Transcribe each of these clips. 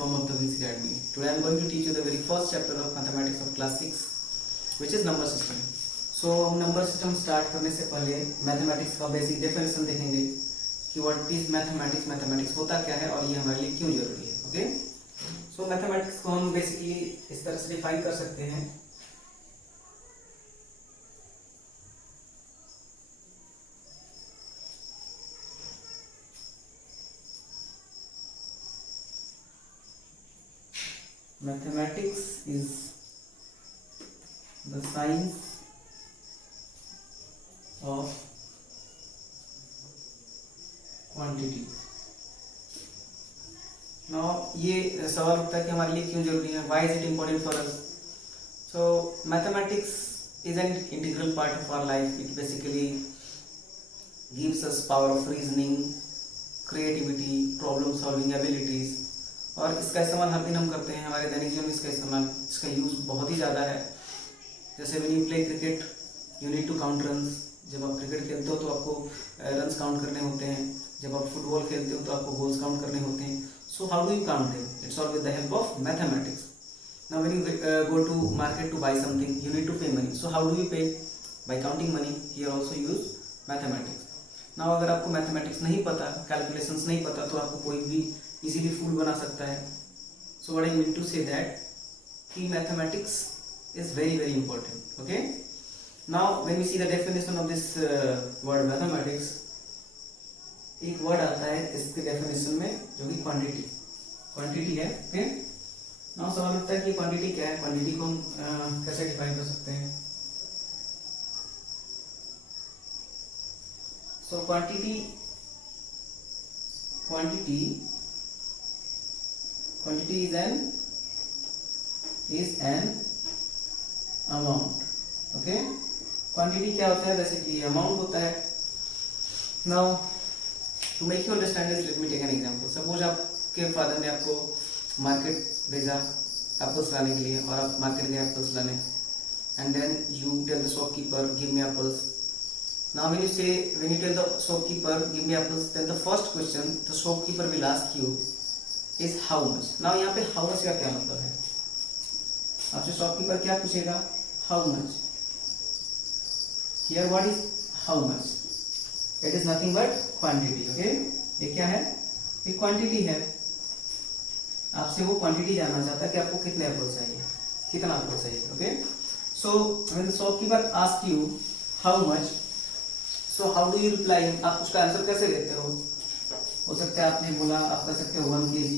platform of the Wings Academy. Today I am going to teach you the very first chapter of mathematics of class 6, which is number system. So हम number system start करने से पहले mathematics का basic definition देखेंगे कि what is mathematics, mathematics होता क्या है और ये हमारे लिए क्यों जरूरी है. ओके, सो मैथमेटिक्स को हम बेसिकली इस तरह से डिफाइन कर सकते हैं. Mathematics is the science of quantity. Now ये सवाल उठता है कि हमारे लिए क्यों जरूरी है, why is it important for us? So mathematics is an integral part of our life. It basically gives us power of reasoning, creativity, problem solving abilities. और इसका इस्तेमाल हर दिन हम करते हैं हमारे दैनिक जीवन में. इसका यूज़ बहुत ही ज़्यादा है. जैसे when you play cricket you need to count runs. जब आप क्रिकेट खेलते हो तो आपको रन्स काउंट करने होते हैं. जब आप फुटबॉल खेलते हो तो आपको गोल्स काउंट करने होते हैं. So how do you count them? It's all with the help of mathematics. Now when you go to market to buy something you need to pay money. So how do you pay? By counting money. Here also use mathematics. Now अगर आपको mathematics नहीं पता, calculations नहीं पता, तो आपको कोई भी इजीली फूल बना सकता है. So what I mean to say that कि mathematics is very very important. Okay, now when we see the definition of this word mathematics, एक वर्ड आता है इसके डेफिनेशन में जो कि क्वांटिटी. क्वांटिटी है. ओके, नाउ सवाल उठता है कि क्वांटिटी क्या है. क्वांटिटी को हम कैसे डिफाइन कर सकते हैं? So quantity is an amount. Okay, quantity क्या होता है? बेसिकली अमाउंट होता है. Now to make you understand this, let me take an example. Suppose आपके फादर ने आपको मार्केट भेजा एप्पल्स लाने के लिए और आप मार्केट गए एप्पल्स लाने. And then you tell the shopkeeper give me apples. Now when you tell the shopkeeper give me apples, then the first question the shopkeeper will ask you is how much. Now यहाँ पे how much का क्या मतलब है? आपसे shopkeeper क्या पूछेगा? How much. Here what is how much? It is nothing but quantity. Okay, ये क्या है? ये क्वांटिटी है. आपसे वो क्वांटिटी जानना चाहता है कि आपको कितने एप्पल चाहिए, कितना एप्पल चाहिए. Okay, so when the shopkeeper ask you how much, so how do you reply? आप उसका आंसर कैसे देते हो सकता है आपने बोला, आप कह सकते हो 1 kg,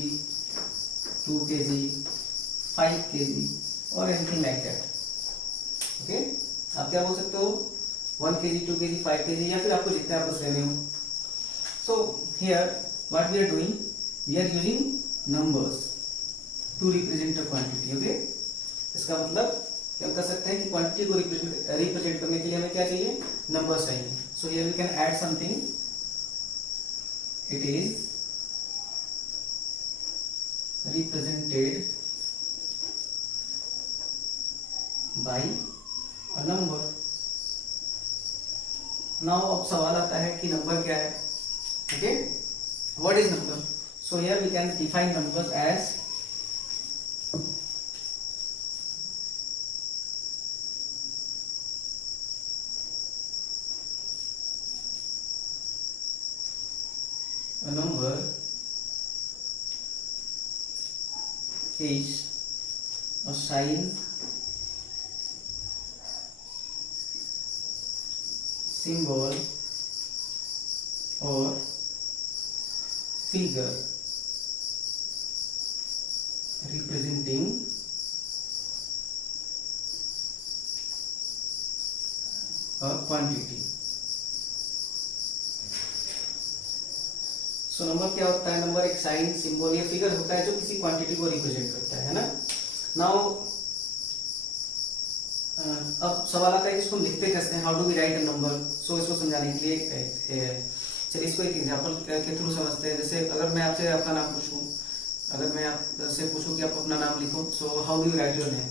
2 kg, 5 kg और एनीथिंग लाइक दैट. ओके, आप क्या बोल सकते हो? 1 kg, 2 kg, 5 kg, या फिर आपको जितने एप्पल्स लेने हो. So here what we are doing, we are using numbers to represent the quantity. Okay, इसका मतलब क्या कर सकते हैं कि क्वांटिटी को रिप्रेजेंट करने के लिए हमें क्या चाहिए? नंबर्स चाहिए. So here we can add something. It is represented by a number. Now अब सवाल आता है कि नंबर क्या है. Okay, what is number? So here we can define numbers as a number is a sign, symbol or figure representing a quantity. So number क्या होता है? नंबर एक साइन, सिंबल या फिगर होता है जो किसी क्वांटिटी को रिप्रेजेंट करता है ना. नाउ अब सवाल आता है कि इसको लिखते कैसे हैं? How do we write a number? So इसको समझाने के लिए चलिए इसको एक एग्जांपल के थ्रू समझते हैं. जैसे अगर मैं आपसे आपका नाम पूछूं, अगर मैं आपसे पूछूं कि आप अपना नाम लिखो, सो how do you right your name?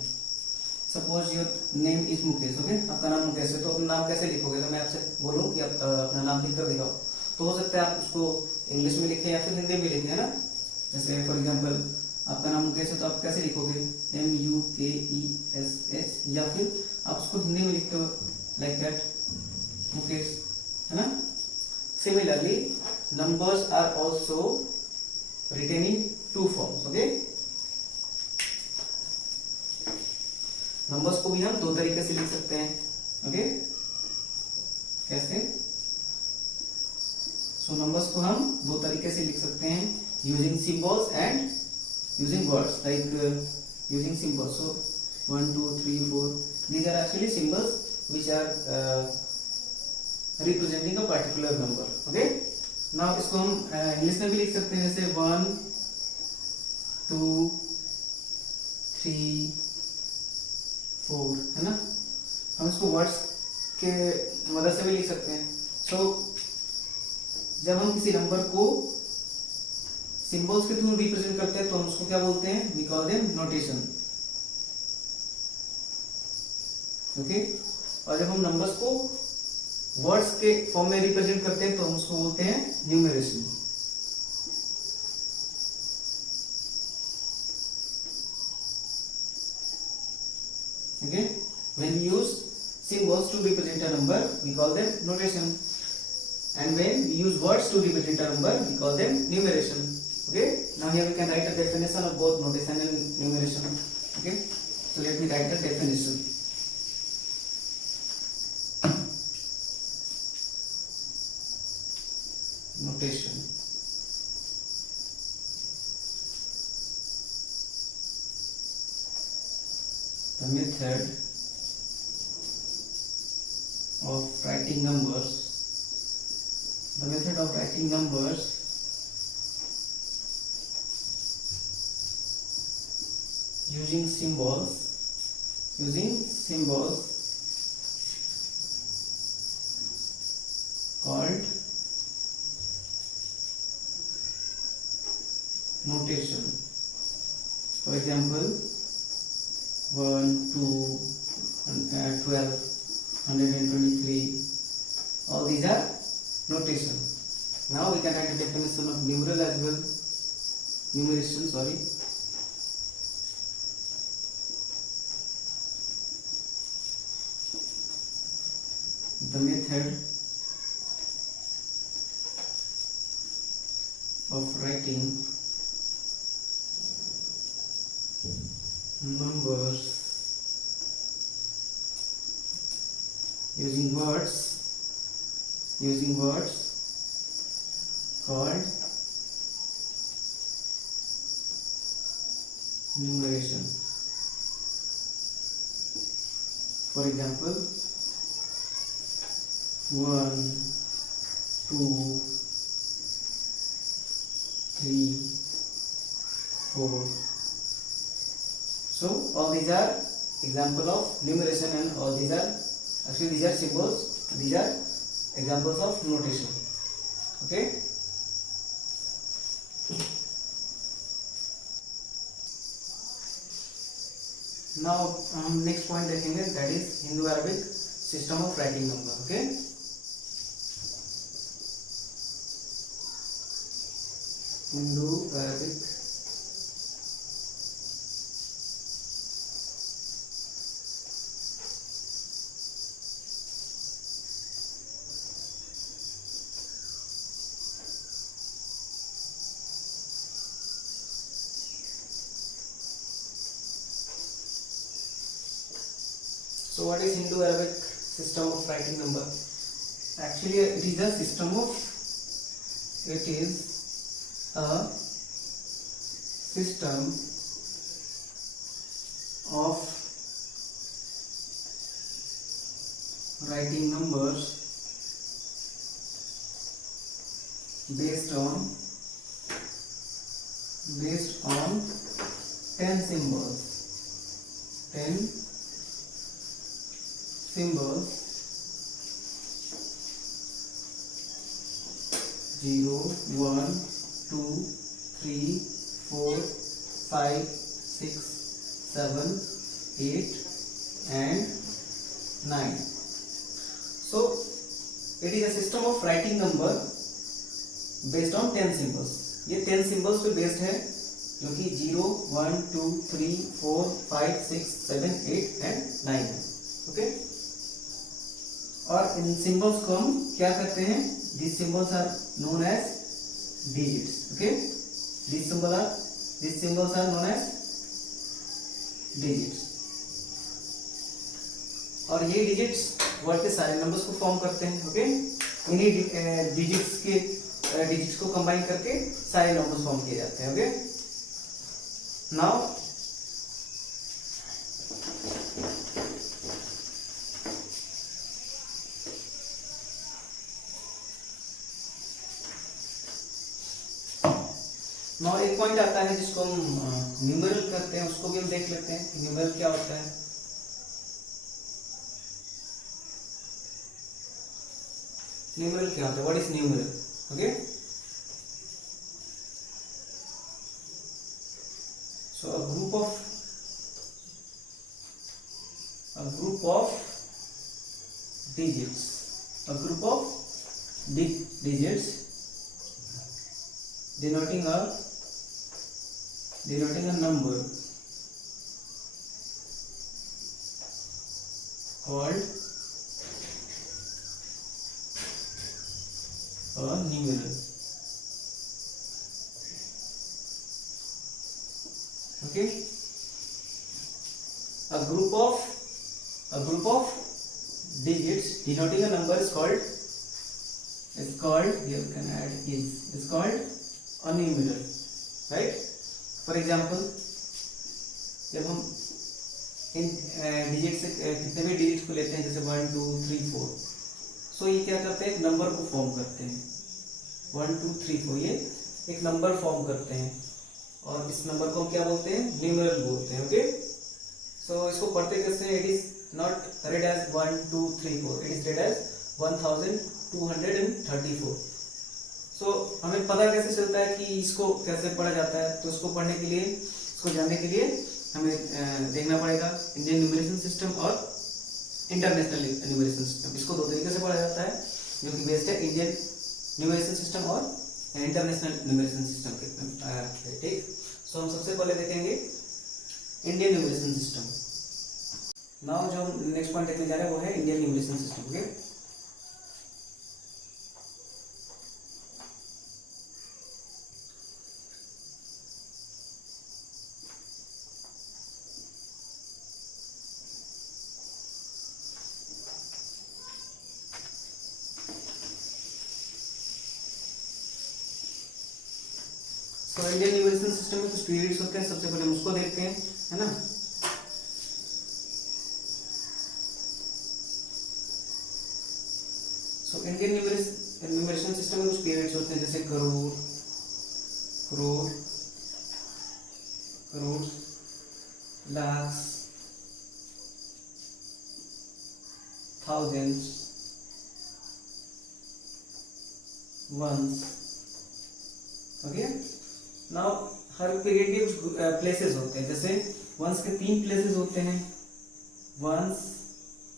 Suppose your name is Mukesh. Okay, आपका नाम मुकेश है, तो अपना नाम कैसे लिखोगे? तो मैं आपसे बोलूं कि आप अपना नाम लिख कर दिखाओ, तो हो सकता है आप उसको इंग्लिश में लिखें या फिर हिंदी में लिखें, है ना. जैसे फॉर एग्जांपल आपका नाम मुकेश है तो आप कैसे लिखोगे, MUKESH, या फिर आप उसको हिंदी में लिखते हो लाइक दैट, मुकेश, है ना। Similarly numbers are also written in two forms, okay. Numbers को भी हम दो तरीके से लिख सकते हैं, ओके। कैसे? सो नंबर्स को हम दो तरीके से लिख सकते हैं, using symbols and using words, like using symbols. So 1 2 3 4, these are actually symbols which are representing a particular number, okay. now इसको हम इंग्लिश में भी लिख सकते हैं, जैसे 1 2 3 4, है ना। हम इसको वर्ड्स के मदद से भी लिख सकते हैं। सो जब हम किसी नंबर को सिंबल्स के थ्रू रिप्रेजेंट करते हैं तो हम उसको क्या बोलते हैं, we call them notation, okay. और जब हम नंबर्स को वर्ड्स के फॉर्म में रिप्रेजेंट करते हैं तो हम उसको बोलते हैं numeration. Okay, when we use symbols to represent a number, we call them notation, and when we use words to represent a number, we call them numeration. Okay, now here we can write a definition of both notation and numeration. Okay, so let me write the definition. Notation. The method of writing numbers. The method of writing numbers using symbols called notation. For example, 1 2 12 123, all these are notation. Now we can write a definition of numeral as well, numeration, sorry. The method of writing numbers using words called numeration. For example, 1 2 3 4. So all these are example of numeration, and all these are actually these are symbols, these are examples of notation, okay. Now हम next point देखेंगे, that is Hindu-Arabic system of writing number, okay. Hindu-Arabic So what is Hindu-Arabic system of writing number? Actually, it is a system of writing numbers based on 10 symbols. 10 symbols, 0 1 2 3 4 5 6 7 8 and 9. So it is a system of writing number based on 10 symbols. ये 10 symbols पे based है जो कि 0, 1, 2, 3, 4, 5, 6, 7, 8 and 9 है। Okay, और इन symbols को हम क्या करते हैं, these symbols are known as digits. Okay, these symbols are known as digits. और ये डिजिट्स वर्ड के सारे नंबर्स को फॉर्म करते हैं। ओके, इन्हीं डिजिट्स को कंबाइन करके सारे नंबर्स फॉर्म किए जाते हैं। ओके, नाउ एक पॉइंट आता है जिसको हम न्यूमेरल करते हैं, उसको भी हम देख लेते हैं कि न्यूमेरल क्या होता है। न्यूमेरल क्या होता है, what is numeral? Okay, so a group of digits, a group of digits denoting a number called a numeral. Okay, a group of digits denoting a number is called here we can add is called a numeral, right? For example, जब हम इन digit से कितने भी digit को लेते हैं, जैसे 1, 2, 3, 4, सो ये क्या करते हैं, एक नंबर को फॉर्म करते हैं। 1, 2, 3, 4 ये एक नंबर फॉर्म करते हैं, और इस नंबर को हम क्या बोलते हैं, न्यूमेरल बोलते हैं। ओके, सो इसको पढ़ते कैसे हैं, it is not read as 1, 2, 3, 4, it is read as 1234। तो हमें पता कैसे चलता है कि इसको कैसे पढ़ा जाता है, तो उसको पढ़ने के लिए, इसको जानने के लिए हमें देखना पड़ेगा इंडियन न्यूमरेशन सिस्टम और इंटरनेशनल न्यूमरेशन सिस्टम। इसको दो तरीके से पढ़ा जाता है, जो कि बेस्ड है इंडियन न्यूमरेशन सिस्टम और इंटरनेशनल न्यूमरेशन सिस्टम के। ठीक, सो हम सबसे पहले देखेंगे इंडियन न्यूमरेशन सिस्टम। नाउ जो हम नेक्स्ट पॉइंट देखने जा रहे हैं वो है इंडियन न्यूमरेशन सिस्टम। ओके, तो इंडियन न्यूमरेशन सिस्टम में कुछ पीरियड्स होते हैं, सबसे पहले हम उसको देखते हैं, है ना। सो इंडियन न्यूमरेशन सिस्टम में कुछ पीरियड्स होते हैं, जैसे crore, lakh, thousands, ones. Okay, now हर पीरियड के कुछ प्लेसेस होते हैं, जैसे वंस के 3 प्लेसेस होते हैं, वंस,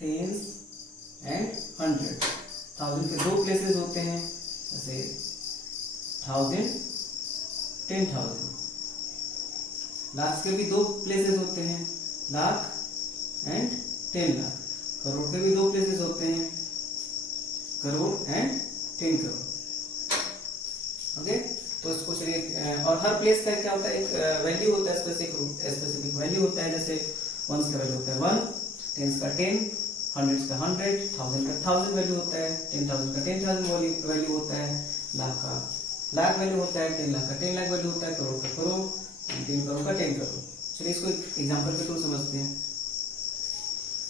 टेंस एंड 100। थाउजेंड के 2 प्लेसेस होते हैं, जैसे 1000, 10,000। लाख के भी 2 प्लेसेस होते हैं, लाख एंड 10 लाख। करोड़ के भी 2 प्लेसेस होते हैं, करोड़ एंड 10 करोड़। ओके, तो इसको चलिए, और हर प्लेस का क्या होता है, एक वैल्यू होता है, स्पेसिफिक वैल्यू होता है। जैसे वंस का वैल्यू होता है 1, टेंस का 10, हंड्रेड्स का 100, थाउजेंड का 1000 वैल्यू होता है, 10,000 का 10,000 वैल्यू होता है, लाख का लाख वैल्यू होता है, 10 लाख का 10 लाख वैल्यू होता है, करोड़ का करोड़, 10 करोड़ का 10 करोड़। चलिए इसको एक एग्जाम्पल के थ्रू समझते हैं।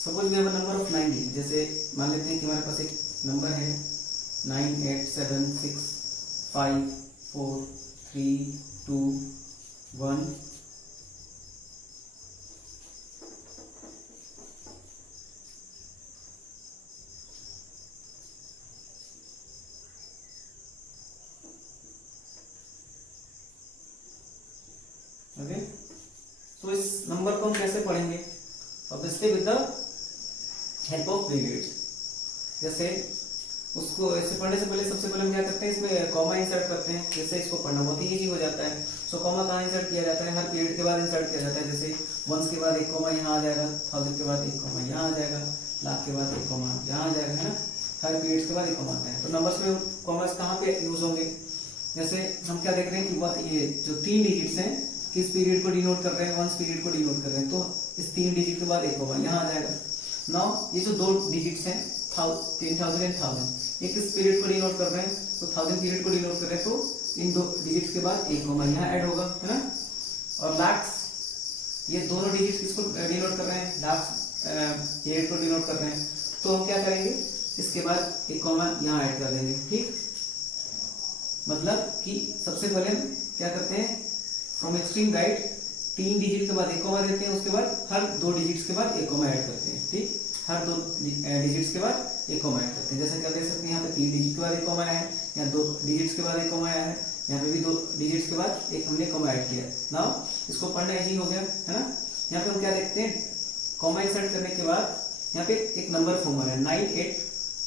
Suppose we have a number of 90, जैसे मान लेते हैं कि हमारे पास एक नंबर है 9, 8, 7, 6, 5, 4, 3, 2, 1। ओके, तो इस नंबर को हम कैसे पढ़ेंगे, obviously with the help of periods. जैसे उसको ऐसे पढ़ने से पहले सबसे पहले हम क्या करते हैं, इसमें कॉमा इंसर्ट करते हैं। जैसे इसको पढ़ना बहुत ही ईजी हो जाता है। सो कॉमा कहाँ इंसर्ट किया जाता है, हर पीरियड के बाद इंसर्ट किया जाता है। जैसे वंस के बाद एक कॉमा यहाँ आ जाएगा, 1000 के बाद एक कॉमा यहाँ आ जाएगा, लाख के बाद एक कॉमा यहाँ आ जाएगा, है ना। हर पीरियड के बाद एक कॉमा आता है। तो नंबर्स में कॉमास कहाँ पे यूज होंगे, जैसे हम क्या देख रहे हैं कि ये जो 3 डिजिट्स हैं किस पीरियड को डिनोट कर रहे हैं, वंस पीरियड को डिनोट कर रहे हैं। तो इस 3 डिजिट के बाद एक कॉमा यहाँ आ जाएगा। नाउ ये जो 2 डिजिट्स हैं 10,000 एंड 1000, ये किस पीरियड को डिनोट कर रहे हैं, तो 1000 पीरियड को डिनोट कर रहे हैं। तो इन 2 डिजिट्स के बाद एक कॉमा यहाँ ऐड होगा, है ना। और लाख्स, ये दोनों डिजिट्स किसको डिनोट कर रहे हैं, लाख्स पीरियड को डिनोट कर रहे हैं। तो हम क्या करेंगे, इसके बाद एक कॉमा यहाँ ऐड कर देंगे, ठीक। मतलब कि सबसे पहले हम क्या करते हैं, फ्रॉम एक्सट्रीम राइट 3 डिजिट के बाद एक कॉमा देते हैं, उसके बाद हर 2 डिजिट्स के बाद एक कॉमा ऐड करते हैं, ठीक। हर 2 डिजिट्स के बाद एक कॉमा ऐड करते हैं। जैसे क्या देख सकते हैं, यहाँ पे 3 डिजिट के बाद एक कॉमा आया है, यहाँ 2 डिजिट्स के बाद एक कॉमा आया है, यहाँ पे भी 2 डिजिट्स के बाद एक हमने कॉमा ऐड किया। नाउ इसको पढ़ना इजी हो गया, है ना। यहाँ पे हम क्या देखते हैं, कॉमा इंसर्ट करने के बाद यहाँ पे एक नंबर फॉर्म हो रहा है 98,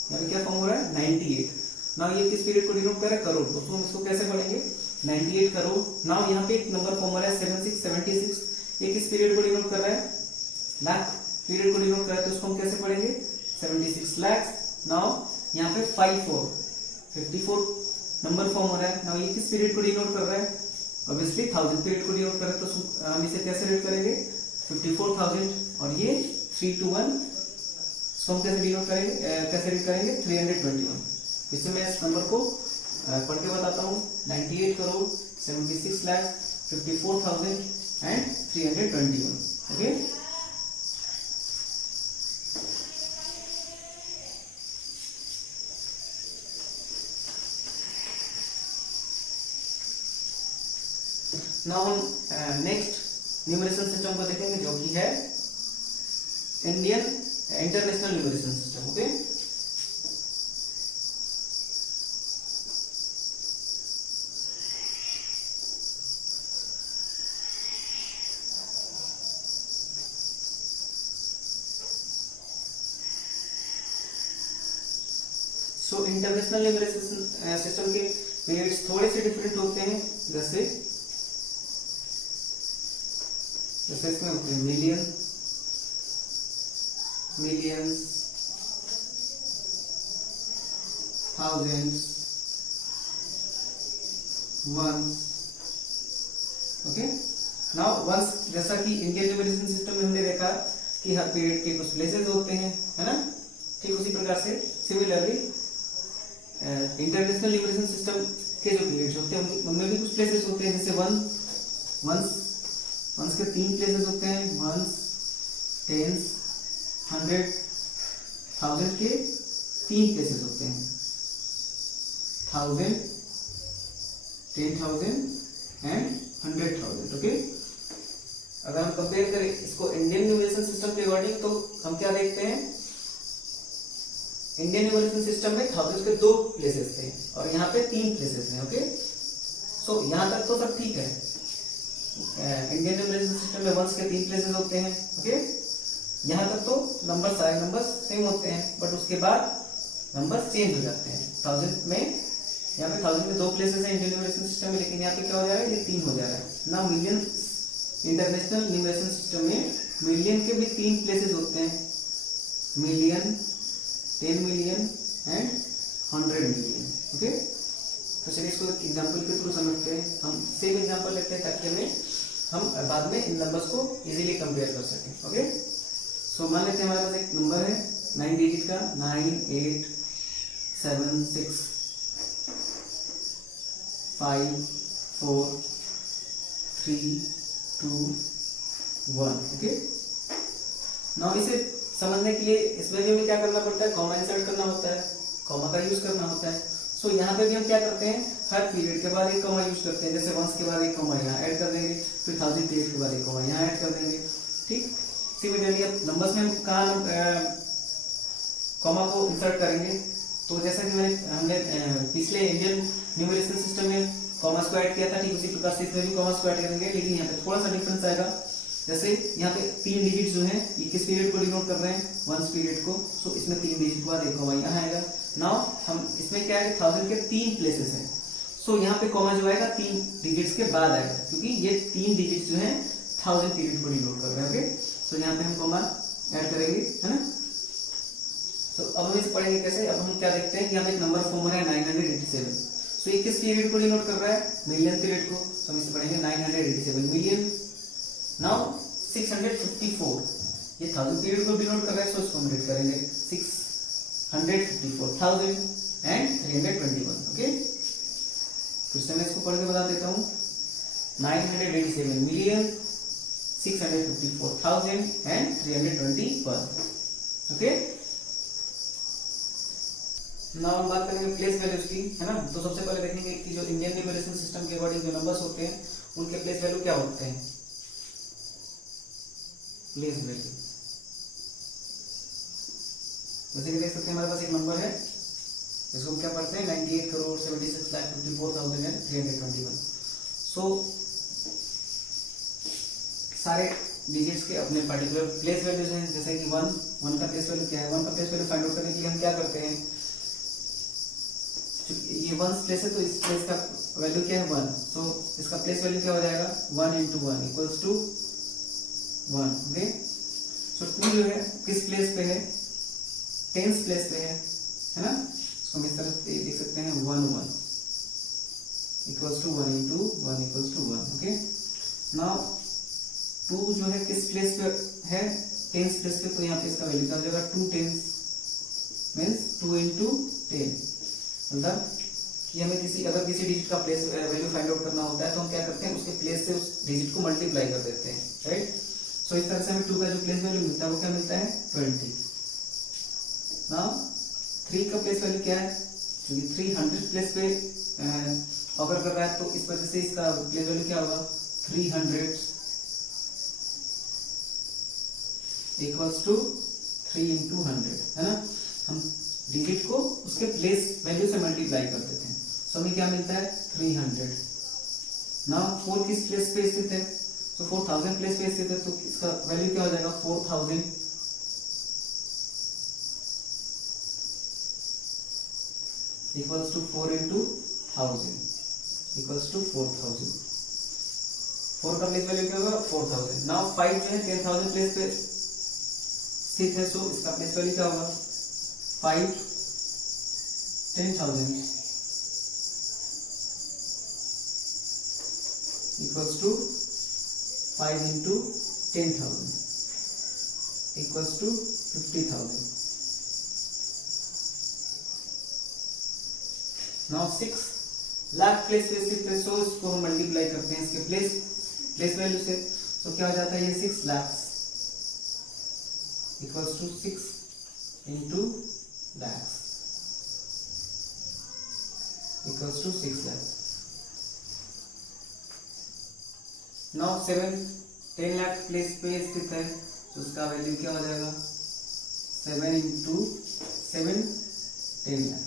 यहाँ पे क्या फॉर्म हो रहा है 98। नाउ ये किस पीरियड को डिनोट कर रहा है, करोड़ को। तो हम इसको कैसे पढ़ेंगे, 98 करोड़। नाउ यहाँ पे एक नंबर फॉर्म हो रहा है 76, ये किस पीरियड को डिनोट कर रहा है, लाख पीरियड को डिनोट कर रहा है। तो उसको हम कैसे पढ़ेंगे, 76 लाख। नाउ यहाँ पे 54 नंबर फॉर्म हो रहा है। नाउ ये किस पीरियड को डिनोट कर रहा है, ऑब्वियसली 1000 पीरियड को डिनोट कर रहा है। तो हम इसे कैसे रीड करेंगे, 54,000। और ये 321, इसको हम कैसे डिनोट करेंगे, कैसे रीड करेंगे, 321। इससे मैं इस नंबर को पढ़ के बताता हूँ, 98 crore 76 lakh 54,000 and 321, okay. Now हम नेक्स्ट न्यूमरेशन सिस्टम को देखेंगे, जो कि है Indian international numeration system, okay. So international numeration system के पीरियड्स थोड़े से डिफरेंट होते हैं। जैसे इसमें होते हैं million, millions, thousands, ones, okay. Now ones, जैसा कि इंडियन न्यूमरेशन सिस्टम में हमने देखा कि हर पीरियड के कुछ प्लेसेस होते हैं, है ना। ठीक उसी प्रकार से सिमिलरली इंटरनेशनल न्यूमरेशन सिस्टम के जो पीरियड्स होते हैं उनमें भी कुछ प्लेसेस होते हैं। जैसे वंस के 3 प्लेसेस होते हैं, वंस, टेंस, 100, 1000 के 3 प्लेसेस होते हैं, 1000, 10,000 एंड 100,000, ओके। अगर हम कंपेयर करें इसको इंडियन न्यूमरेशन सिस्टम के अकॉर्डिंग, तो हम क्या देखते हैं, इंडियन न्यूमरेशन सिस्टम में 1000 के 2 प्लेसेस थे और यहाँ पे 3 प्लेसेस हैं, ओके। सो यहाँ तक तो सब ठीक है। इंडियन न्यूमरेशन सिस्टम में वंस के 3 प्लेसेस होते हैं, ओके। यहाँ तक तो नंबर सारे नंबर्स सेम होते हैं, बट उसके बाद नंबर्स चेंज हो जाते हैं। 1000 में, यहाँ पे 1000 में 2 प्लेसेस है इंडियन न्यूमरेशन सिस्टम में, लेकिन यहाँ पे क्या हो जा रहा है, ये 3 हो जा रहा है ना। मिलियन इंटरनेशनल न्यूमरेशन सिस्टम में मिलियन के भी 3 प्लेसेस होते हैं, million, 10 million and 100 million, okay. तो चलिए इसको एग्जांपल के थ्रू समझते हैं। हम सेम एग्जांपल लेते हैं ताकि हम बाद में इन नंबर्स को इजीली कंपेयर कर सकें, ओके। सो मान लेते हैं हमारे पास एक नंबर है 9 डिजिट का, 9 8 7 6 5 4 3 2 1, ओके। नाउ इसे समझने के लिए इस वैल्यू में क्या करना पड़ता है, कॉमा इंसर्ट करना होता है, कॉमा का यूज करना होता है। सो यहाँ पे भी हम क्या करते हैं, हर पीरियड के बाद एक कॉमा यूज करते हैं। जैसे वंस के बाद एक कॉमा यहाँ ऐड कर देंगे, फिर 1000 पीरियड के बाद एक कॉमा यहाँ ऐड कर देंगे, ठीक। सिमिलरली अब नंबर्स में हम कहाँ कॉमा को इंसर्ट करेंगे, तो जैसा कि हमने पिछले इंडियन न्यूमरेशन सिस्टम में कॉमास को ऐड किया था, ठीक उसी प्रकार से इसमें भी कॉमास को ऐड करेंगे, लेकिन यहाँ पे थोड़ा सा डिफरेंस आएगा। जैसे यहाँ पे 3 डिजिट जो है ये किस पीरियड को डिनोट कर रहे हैं, वंस पीरियड को, सो इसमें 3 डिजिट के बाद एक कॉमा यहाँ आएगा। नाउ हम इसमें क्या है 1000 के 3 प्लेसेस हैं, सो यहाँ पे कॉमा जो आएगा 3 डिजिट्स के बाद आएगा, क्योंकि ये 3 डिजिट जो है 1000 पीरियड को डिनोट कर रहे हैं। ओके, सो यहाँ पे हम कॉमा ऐड करेंगे, है ना। सो अब हम इसे पढ़ेंगे कैसे। अब हम क्या देखते हैं, यहाँ पे एक नंबर फॉर्म हो रहा है 987, सो ये किस पीरियड को डिनोट कर रहा है, मिलियन पीरियड को, सो हम इसे पढ़ेंगे 987 मिलियन। नाउ 654 ये 1000 पीरियड को डिनोट कर रहा है, सो इसको हम रीड करेंगे 654,321। ओके, फिर से मैं इसको पढ़ के बता देता हूँ, 987 मिलियन 654,321। ओके, नाउ हम बात करेंगे प्लेस वैल्यूज की, है ना। तो सबसे पहले देखेंगे कि जो इंडियन न्यूमरेशन सिस्टम के अकॉर्डिंग जो नंबर्स होते हैं उनके प्लेस वैल्यू क्या होते हैं। प्लेस वैल्यू जैसे कि देख सकते हैं हमारे पास एक नंबर है, इसको हम क्या पढ़ते हैं 98,76,54,321। सो सारे डिजिट्स के अपने पर्टिकुलर प्लेस वैल्यूज हैं, जैसे कि 1 का प्लेस वैल्यू क्या है, 1 का प्लेस वैल्यू फाइंड आउट करने के लिए हम क्या करते हैं, ये 1 प्लेस है तो इस प्लेस का वैल्यू क्या है 1, सो इसका प्लेस वैल्यू क्या हो जाएगा 1 × 1 इक्वल्स टू 1। ओके, सो 2 जो है किस प्लेस पे है, 10th प्लेस पे है ना। इसको हम इस तरह देख सकते हैं 1 1 equals to 1 × 1 equals to 1। Okay, now 2 जो है किस प्लेस पे है, 10th प्लेस पे, तो यहाँ पे इसका वैल्यू क्या हो जाएगा 2 10 मींस 2 × 10। मतलब कि हमें अगर किसी डिजिट का प्लेस वैल्यू फाइंड आउट करना होता है तो हम क्या करते हैं, उसके प्लेस से उस डिजिट को मल्टीप्लाई कर देते हैं, राइट। सो इस तरह से हमें 2 का जो प्लेस वैल्यू मिलता है वो क्या मिलता है 20। नाउ 3 का प्लेस वैल्यू क्या है, क्योंकि 300 प्लेस पे ऑकर कर रहा है, तो इस वजह से इसका प्लेस वैल्यू क्या होगा 300 इक्वल्स टू 3 × 100, है ना। हम डिजिट को उसके प्लेस वैल्यू से मल्टीप्लाई कर देते हैं, सो हमें क्या मिलता है 300। नाउ 4 किस प्लेस पे स्थित है, तो 4000 प्लेस पे स्थित है, तो इसका वैल्यू क्या हो जाएगा 4000 इक्वल्स टू 4 × 1000 इक्वल्स टू 4000। 4 का प्लेस वैल्यू क्या होगा 4000। नाउ 5 जो है 10000 प्लेस पे स्थित है, सो इसका प्लेस वैल्यू क्या होगा 5 10,000 equals to 5 × 10,000 equals to 50,000। Now 6 lakh place पे स्थित है, सो इसको हम मल्टीप्लाई करते हैं इसके प्लेस वैल्यू से, तो क्या हो जाता है ये 6 लाख equals to 6 × lakhs equals to 6 lakh. Now 10 lakh place पे स्थित है, तो उसका वैल्यू क्या हो जाएगा 7 × 7 10 lakh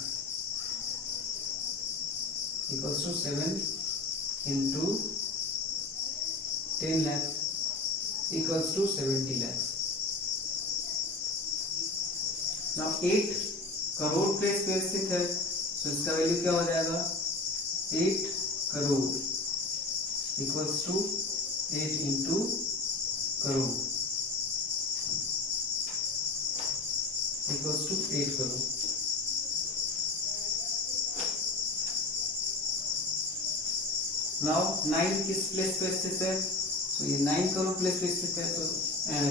equals to 7 × 10 lakh equals to 70 lakh. Now 8 crore place पे स्थित है, तो इसका वैल्यू क्या हो जाएगा 8 crore equals to 8 × crore equals to 8 crore. Now 9 किस प्लेस पे स्थित है, तो ये 9 करोड़ प्लेस पे स्थित है, तो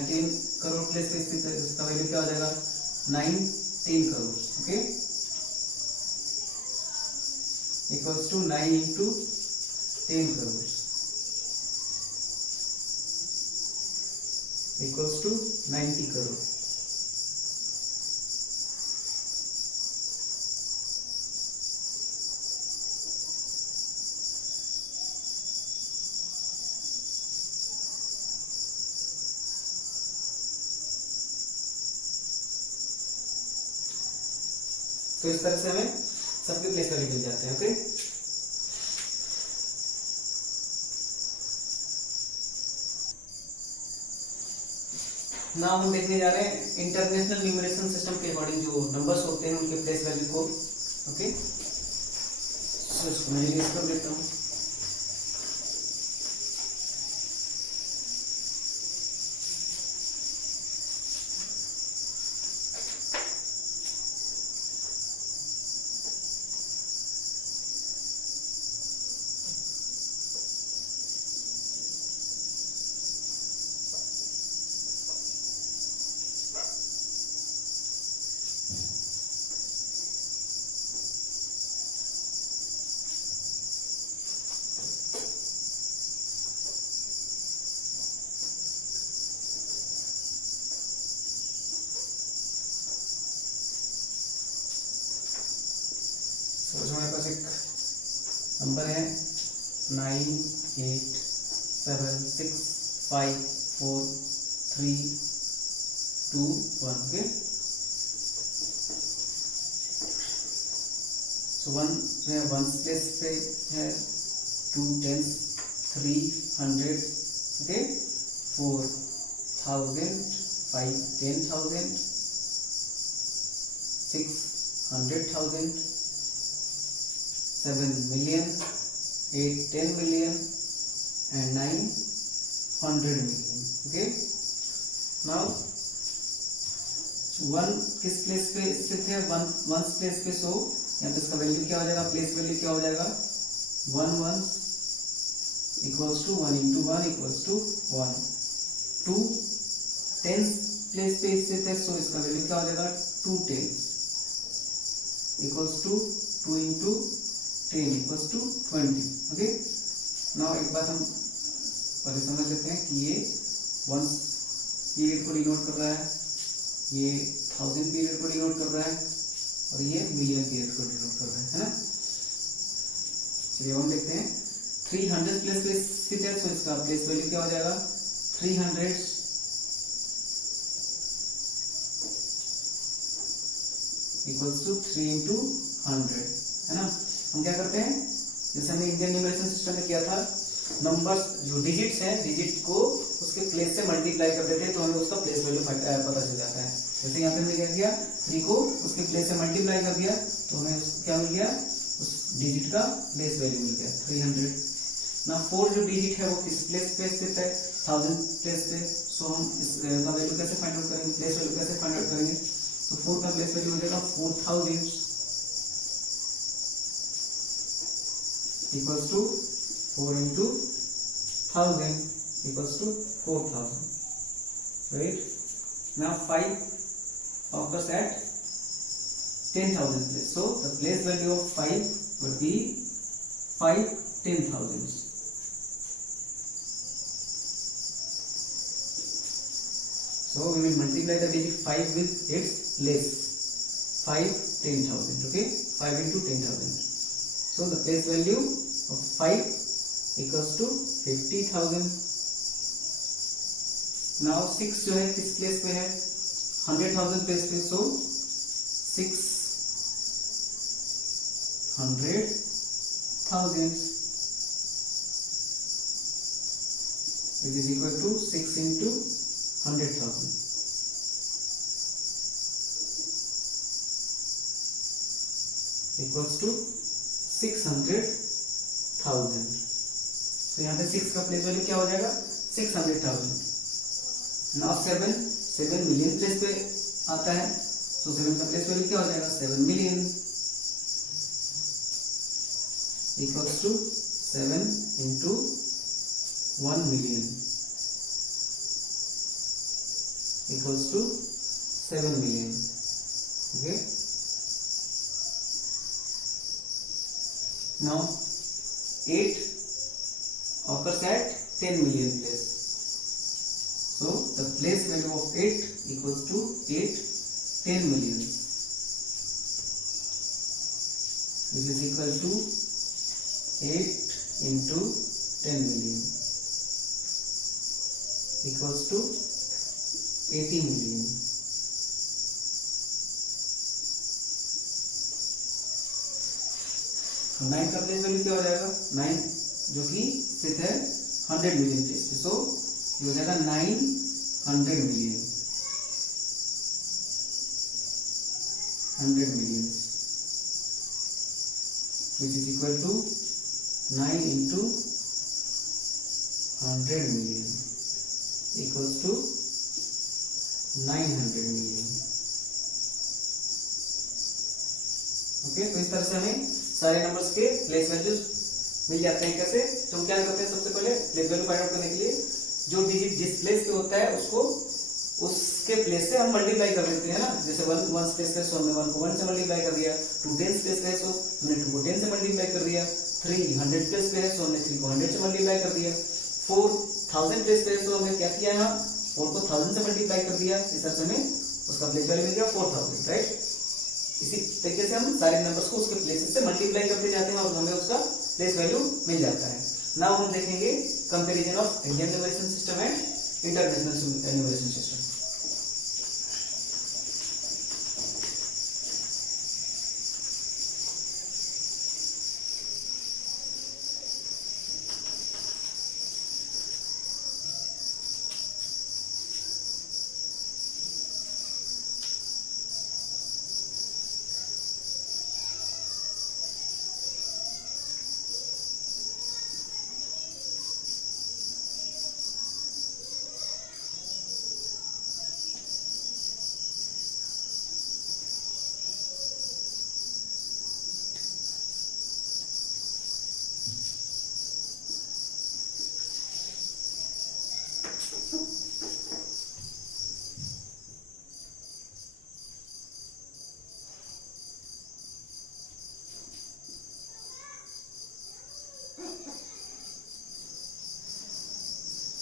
10 करोड़ प्लेस पे स्थित है, इसका वैल्यू क्या हो जाएगा 9 10 crore. Okay, equals to 9 × 10 crore equals to 90 crore. तो इस तरह से हमें सबके प्लेस वैल्यू मिल जाते हैं। ओके, ना हम देखने जा रहे हैं इंटरनेशनल न्यूमरेशन सिस्टम के अकॉर्डिंग जो नंबर्स होते हैं उनके प्लेस वैल्यू को। ओके, सो इसको मैं इरेज कर देता हूँ। हमारे पास एक नंबर है 98765432 ओके। सो वन जो है वन प्लेस पे है, 2 10 300 okay, 4000 5 10,000 6 100,000 7 million 8 10 million and 9 100 million okay। now one किस प्लेस पे स्थित है, वन वंस प्लेस पे, सो यहाँ पे इसका वैल्यू क्या हो जाएगा, प्लेस वैल्यू क्या हो जाएगा, 1 1 equals to 1 into 1 equals to 1। 2 tens place पे स्थित है, सो इसका वैल्यू क्या हो जाएगा, 2 tens equals to 2 into 10 equals to 20 okay. Now एक बात हम पहले समझ लेते हैं कि ये वंस पीरियड को डिनोट कर रहा है, ये 1000 पीरियड को डिनोट कर रहा है और ये मिलियन पीरियड को डिनोट कर रहा है ना। चलिए हम देखते हैं 300 प्लेस पे स्थित है, तो इसका प्लेस वैल्यू क्या हो जाएगा, 300 इक्वल्स टू 3 इंटू 100 है ना। हम क्या करते हैं, जैसे हमने इंडियन न्यूमरेशन सिस्टम में किया था, नंबर्स जो डिजिट्स हैं, डिजिट को उसके प्लेस से मल्टीप्लाई कर देते हैं तो हमें उसका प्लेस वैल्यू पता चल जाता है। जैसे यहाँ पे हमने क्या किया, 3 को उसके प्लेस से मल्टीप्लाई कर दिया तो हमें क्या मिल गया, उस डिजिट का प्लेस वैल्यू मिल गया 300। ना 4 जो डिजिट है वो किस प्लेस पे स्थित है, 1000 प्लेस पे, सो हम इसका वैल्यू कैसे फाइंड आउट करेंगे, प्लेस वैल्यू कैसे फाइंड आउट करेंगे, तो 4 का प्लेस वैल्यू हो जाएगा 4000 equals to 4 into 1000 equals to 4000 right। now 5 occurs at 10,000 place, so the place value of 5 would be 5 10,000। so we will multiply the digit 5 with its place, 5 10,000 okay, 5 into 10,000, so the place value of 5 equals to 50,000। now 6 जो है किस place पे है, 100,000 place पे, so 600,000 which is equal to 6 into 100,000 equals to 600,000। तो यहाँ पे 6 का प्लेस वैल्यू क्या हो जाएगा, 600,000। नाउ 7 मिलियन प्लेस पे आता है, तो 7 का प्लेस वैल्यू क्या हो जाएगा, 7 million equals to 7 into 1 million equals to 7 million okay. now 8 occurs at 10 million place, so the place value of 8 equals to 8 10 million which is equal to 8 into 10 million equals to 80 million। तो 9 का place value क्या हो जाएगा, 9 जो कि स्थित है 100 million place पे, सो ये हो जाएगा 900 million 100 million, which is equal to 9 into 100 million equals to 900 million. Okay, तो इस तरह से हमें सारे नंबर्स के प्लेस वैल्यूज मिल जाते हैं। कैसे? तो हम क्या करते हैं, सबसे पहले प्लेस वैल्यू फाइंड आउट करने के लिए जो डिजिट जिस प्लेस पे होता है उसको उसके प्लेस से हम मल्टीप्लाई कर देते हैं ना। जैसे 1 प्लेस पे, सो हमने 1 को 1 से मल्टीप्लाई कर दिया। 2 10 प्लेस पे, सो हमने 2 को 10 से मल्टीप्लाई कर दिया। 3 100 प्लेस पे है, सो हमने 3 को 100 से मल्टीप्लाई कर दिया। 4 1000 प्लेस पे है, सो हमने क्या किया यहाँ 4 को 1000 से मल्टीप्लाई कर दिया। इस तरह से हमें उसका प्लेस वैल्यू मिल गया 4000, राइट। इसी तरीके से हम सारे नंबर्स को उसके प्लेसेस से मल्टीप्लाई करते जाते हैं और हमें उसका प्लेस वैल्यू मिल जाता है। नाउ हम देखेंगे comparison of Indian numeration system and international numeration system.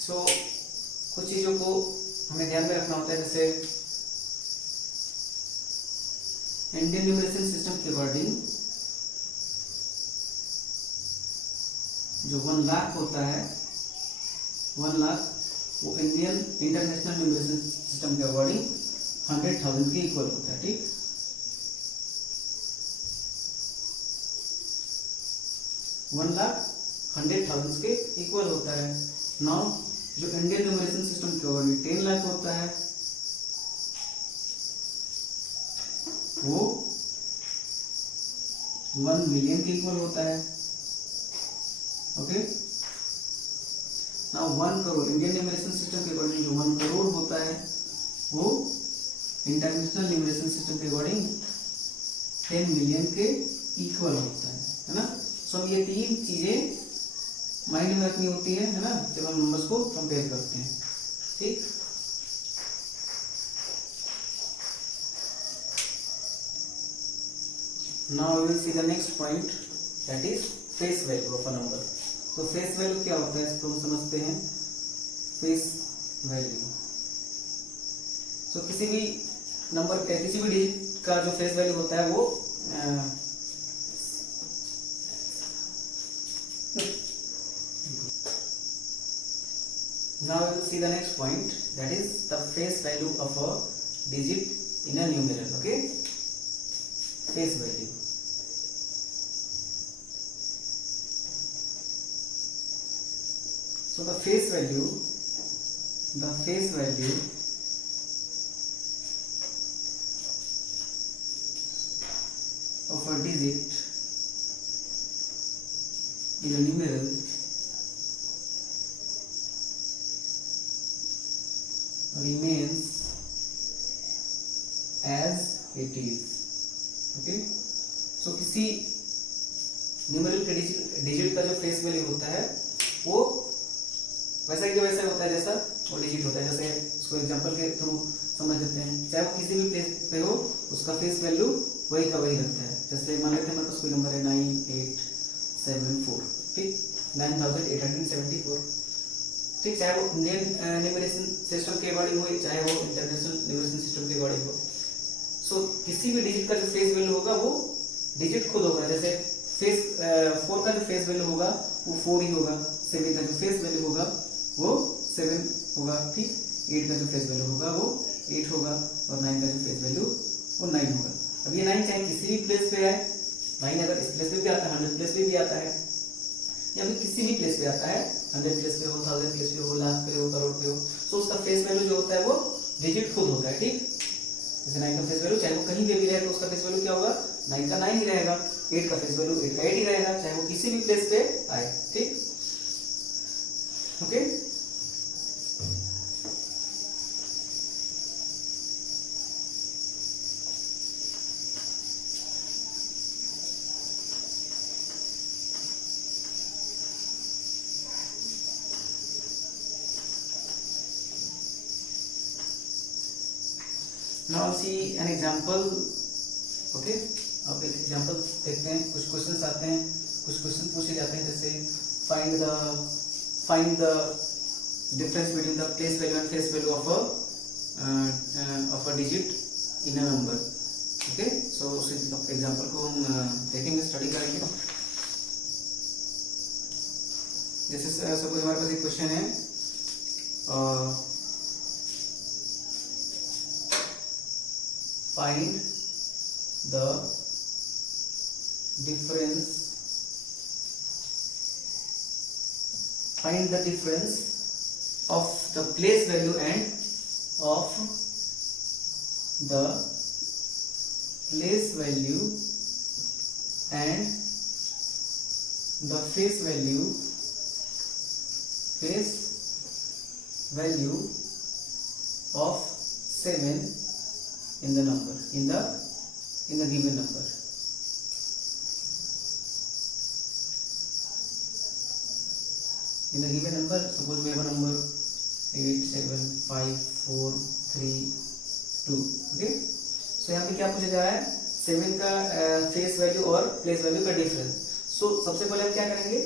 So कुछ चीजों को हमें ध्यान में रखना होता है। जैसे इंडियन न्यूमरेशन सिस्टम के अकॉर्डिंग जो 1 लाख होता है, 1 लाख वो इंडियन इंटरनेशनल न्यूमरेशन सिस्टम के अकॉर्डिंग 100,000 के इक्वल होता है, ठीक। वन लाख 100,000 के इक्वल होता है। नाउ जो इंडियन न्यूमरेशन सिस्टम के अकॉर्डिंग 10 लाख होता है वो 1 मिलियन के इक्वल होता है। Okay, now 1 crore Indian numeration system के अकॉर्डिंग जो 1 करोड़ होता है वो इंटरनेशनल न्यूमरेशन सिस्टम के अकॉर्डिंग 10 मिलियन के इक्वल होता है ना। सो ये 3 चीजें माइंड में रखनी होती है ना, जब हम नंबर्स को कंपेयर करते हैं, ठीक। Now we will see the next point, that is face value of a number. तो फेस वैल्यू क्या होता है इसको हम समझते हैं। फेस वैल्यू, सो किसी भी नंबर का, किसी भी डिजिट का जो फेस वैल्यू होता है वो now we will see the next point, that is the face value of a digit in a numeral. Okay, face value. So the face value of a digit in a numeral remains as it is. Okay, so किसी numeral के digit का जो face value होता है वो वैसा ही वैसा होता है जैसा वो डिजिट होता है। जैसे इसको एग्जांपल के थ्रू समझ लेते हैं, चाहे वो किसी भी प्लेस पे हो उसका फेस वैल्यू वही का वही रहता है। जैसे मान लेते हैं मेरे पास कोई नंबर है 9874, ठीक, 9874, ठीक, चाहे वो इंडियन न्यूमरेशन सिस्टम के अकॉर्डिंग हो चाहे वो इंटरनेशनल न्यूमरेशन सिस्टम के अकॉर्डिंग हो। सो किसी भी डिजिट का जो फेस वैल्यू होगा वो डिजिट खुद होगा। जैसे फेस 4 का जो फेस वैल्यू होगा वो 4 ही होगा। 7 का जो फेस वैल्यू होगा वो 7 होगा, ठीक। 8 का जो फेस वैल्यू होगा वो 8 होगा और 9 का जो फेस वैल्यू वो 9 होगा। अब ये 9 चाहे किसी भी प्लेस पे आए, 9 अगर इस प्लेस पे भी आता है, 100 प्लेस पे भी आता है, या फिर किसी भी प्लेस पे आता है, 100 प्लेस पे हो, 1000 प्लेस पे हो, लाख पे हो, करोड़ पे हो, तो उसका फेस वैल्यू जो होता है वो डिजिट खुद होता है, ठीक। जैसे 9 का फेस वैल्यू चाहे वो कहीं पे भी रहे तो उसका फेस वैल्यू क्या होगा, 9 का 9 ही रहेगा। 8 का फेस वैल्यू 8 का 8 ही रहेगा, चाहे वो किसी भी प्लेस पे आए। ठीक, okay. Now see an example, okay? अब एक एग्जांपल देखते हैं। कुछ क्वेश्चंस आते हैं, कुछ क्वेश्चन पूछे जाते हैं, जैसे find the difference between the place value and face value of a digit in a number. Okay, so उस एग्जांपल को हम देखेंगे, स्टडी करेंगे। जैसे सपोज हमारे पास एक क्वेश्चन है, find the difference of the place value and of the place value and the face value of 7 in the number, in the given number. In the given number, suppose we have a number 8 7 5 4 3 2. Okay, so यहाँ पे क्या पूछा जा रहा है, 7 का face value और place value का डिफरेंस। सो सबसे पहले हम क्या करेंगे,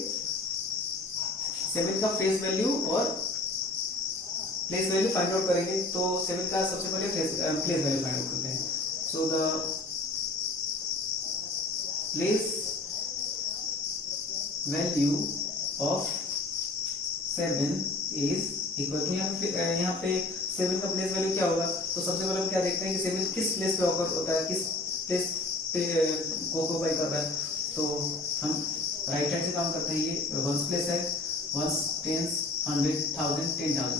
7 का फेस वैल्यू और प्लेस वैल्यू फाइंड आउट करेंगे। तो 7 का सबसे पहले प्लेस वैल्यू फाइंड आउट करते हैं। So the place value of 7 is equal to, यहाँ पे 7 का प्लेस वैल्यू क्या होगा, तो सबसे पहले हम क्या देखते हैं कि 7 किस प्लेस पे ऑकर होता है, किस प्लेस पे ऑक्यूपाई कर रहा है। तो हम राइट हैंड से काम करते हैं, ये वंस प्लेस है, वंस, टेंस, 100, 1000, 10,000।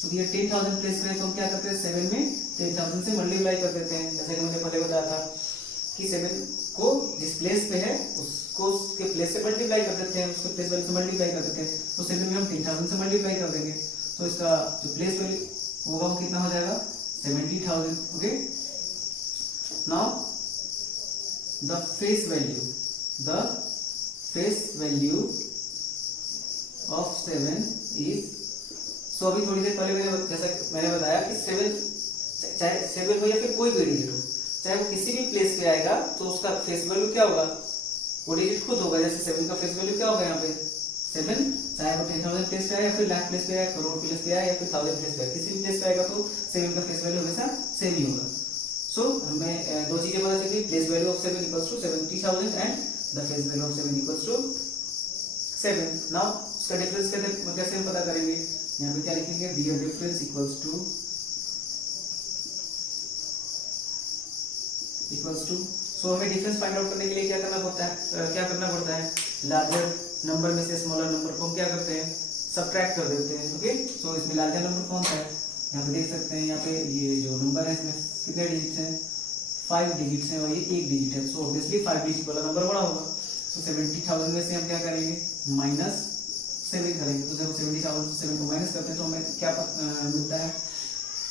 क्योंकि ये 10,000 प्लेस में, तो हम क्या करते हैं 7 में 10,000 से मल्टीप्लाई कर देते हैं। जैसे कि मैंने पहले बताया था कि 7 को जिस प्लेस पे है उसको उसके प्लेस से मल्टीप्लाई कर देते हैं, उसके प्लेस वैल्यू से मल्टीप्लाई कर देते हैं। तो 7 में हम 10,000 से मल्टीप्लाई कर देंगे, तो इसका जो प्लेस वैल्यू होगा वो कितना हो जाएगा, 70,000। Okay, now the face value of 7 is, so अभी थोड़ी देर पहले जैसा मैंने बताया कि 7 चाहे 7 हो या फिर कोई भी डिजिट हो, चाहे वो किसी भी प्लेस पे आएगा तो उसका फेस वैल्यू क्या होगा, वो डिजिट खुद होगा। जैसे 7 का फेस वैल्यू क्या होगा, यहाँ पे 7 चाहे वो 10,000 प्लेस पे आए या फिर लाख प्लेस पे आए, करोड़ प्लेस पे आए या फिर 1000 प्लेस पे आए, किसी भी प्लेस पे आएगा तो 7 का फेस वैल्यू हमेशा सेम ही होगा। सो हमें दो चीजें पता चली, place value of 7 equals to 70,000 and the face value of 7 equals to 7। Now उसका डिफरेंस कैसे हम पता करेंगे, यहाँ पे क्या लिखेंगे, दियर डिफरेंस इक्वल्स टू सो हमें डिफरेंस फाइंड आउट करने के लिए क्या करना पड़ता है, लार्जर नंबर में से स्मॉलर नंबर को हम क्या करते हैं, सबट्रैक्ट कर देते हैं। ओके, सो इसमें लार्जर नंबर कौन सा है, यहाँ पे देख सकते हैं, यहाँ पे ये जो नंबर है इसमें कितने डिजिट्स हैं, 5 डिजिट्स हैं और ये 1 डिजिट है। सो ऑब्वियसली 5 डिजिट वाला नंबर बड़ा होगा। सो 70,000 में से हम क्या करेंगे, -7 करेंगे। तो जब 70,000 से 7 को माइनस करते हैं तो हमें क्या मिलता है,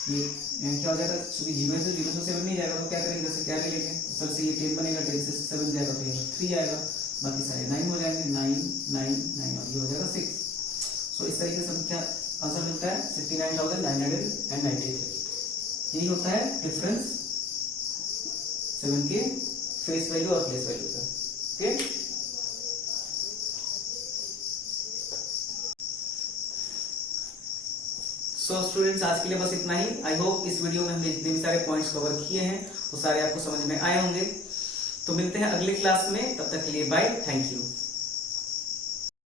ये क्या हो जाएगा, क्योंकि 0 से 7 नहीं जाएगा तो क्या करेंगे, जैसे क्या ले लेंगे, सर से ये 10 बनेगा, 10 से 7 जाएगा तो ये 3 आएगा, बाकी सारे 9 हो जाएंगे, 9 9 9 और ये हो जाएगा 6। सो इस तरीके से क्या आंसर मिलता है, 69,993। यही होता है डिफरेंस 7 के फेस वैल्यू और प्लेस वैल्यू का। ओके, सो स्टूडेंट्स आज के लिए बस इतना ही। आई होप इस वीडियो में हमने जितने भी सारे पॉइंट्स कवर किए हैं वो सारे आपको समझ में आए होंगे। तो मिलते हैं अगले क्लास में, तब तक के लिए बाय, थैंक यू।